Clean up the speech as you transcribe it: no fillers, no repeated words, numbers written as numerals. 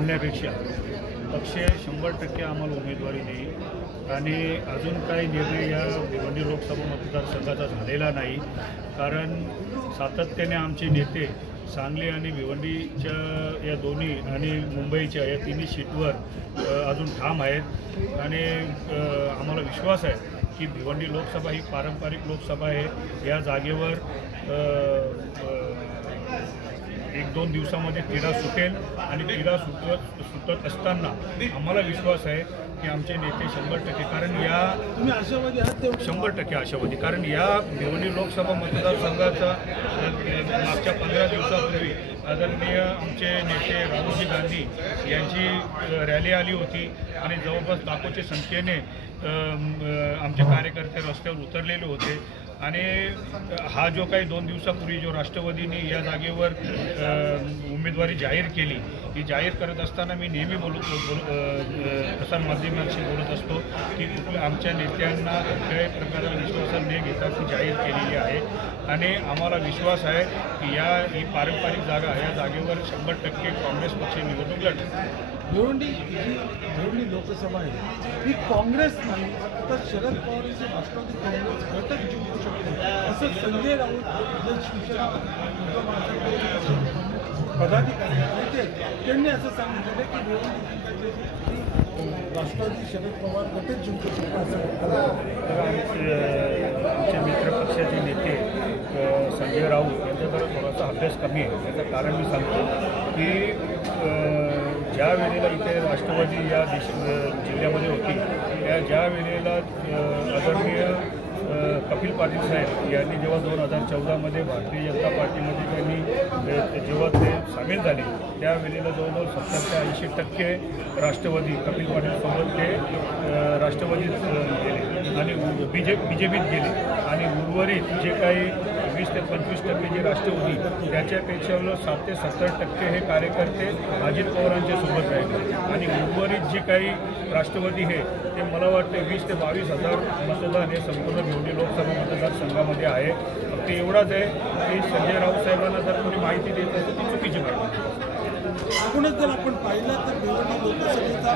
म्हणण्यापेक्षा पक्ष 100% आम्हाला उमेदवारी देईल आणि अजून काही निर्णय या भिवंडी लोकसभा मतदारसंघाचा झालेला नाही। कारण सातत्याने आमचे नेते सांगली आणि भिवंडीच्या या दोन्ही आणि मुंबईच्या या तिन्ही सीटवर अजून ठाम आहेत आणि आम्हाला विश्वास आहे की भिवंडी लोकसभा ही पारंपरिक लोकसभा आहे। या जागेवर 1-2 दिवसामध्ये तिढा सुटेल आणि तिढा सुटत असताना आम्हाला विश्वास आहे की आमचे नेते 100% कारण या तुम्ही आशावादी आहात 100% आशावादी कारण या भिवंडी लोकसभा मतदारसंघाचा मागच्या 15 दिवसापूर्वी आदरणीय आमचे नेते राहुलजी गांधी यांची रॅली आली होती आणि जवळपास लाखोच्या संख्येने आमचे कार्यकर्ते रस्त्यावर उतरलेले होते आणि हा जो काही 2 दिवसापूर्वी जो राष्ट्रवादीने या जागेवर उमेदवारी जाहीर केली ही जाहीर करत असताना मी नेहमी प्रसारमाध्यमांशी बोलत असतो की आमच्या नेत्यांना कुठल्याही प्रकारे विश्वासात न घेता ती जाहीर केलेली आहे आणि आम्हाला विश्वास आहे की ही पारंपरिक जागा या जागेवर 100% काँग्रेस पक्ष निवडणूक लढेल। भिवंडी लोकसभा आहे ही काँग्रेस नाही तर शरद पवारांचे राष्ट्रवादी काँग्रेस घटक जिंकू शकतो असं संजय राऊत जे शिवसेना पदाधिकारी नेते त्यांनी असं सांगितलं की भिवंडी राष्ट्रवादी शरद पवार गटच जिंकू शकतो असं आमचे मित्रपक्षाचे नेते संजय राऊत यांच्याकडे थोडासा अभ्यास कमी आहे। त्याचं कारण मी सांगतो की ज्या वेळेला इथे राष्ट्रवादी या जिल्ह्यामध्ये होती त्या ज्या वेळेला आदरणीय कपिल पाटील साहेब यांनी जेव्हा 2014मध्ये भारतीय जनता पार्टीमध्ये त्यांनी जेव्हा ते सामील झाले त्यावेळेला जवळजवळ 70 ते 80% राष्ट्रवादी कपिल पाटीलसोबत ते राष्ट्रवादीत गेले आणि बीजेपीत गेले आणि उर्वरित जे काही 20 ते 25% जे राष्ट्रवादी त्याच्यापेक्षा 7 ते 70% हे कार्यकर्ते अजित पवारांच्या सोबत राहिले आणि उर्वरित जे काही राष्ट्रवादी हे ते मला वाटते 20 ते 22 हजार मतदान हे संपूर्ण भिवंडी लोकसभा मतदारसंघामध्ये आहे। फक्त एवढाच आहे की संजय राऊत साहेबांना जर कोणी माहिती देत असेल ती चुकीची माहिती। एकूणच जर आपण पाहिलं तर भिवंडी लोकसभेचा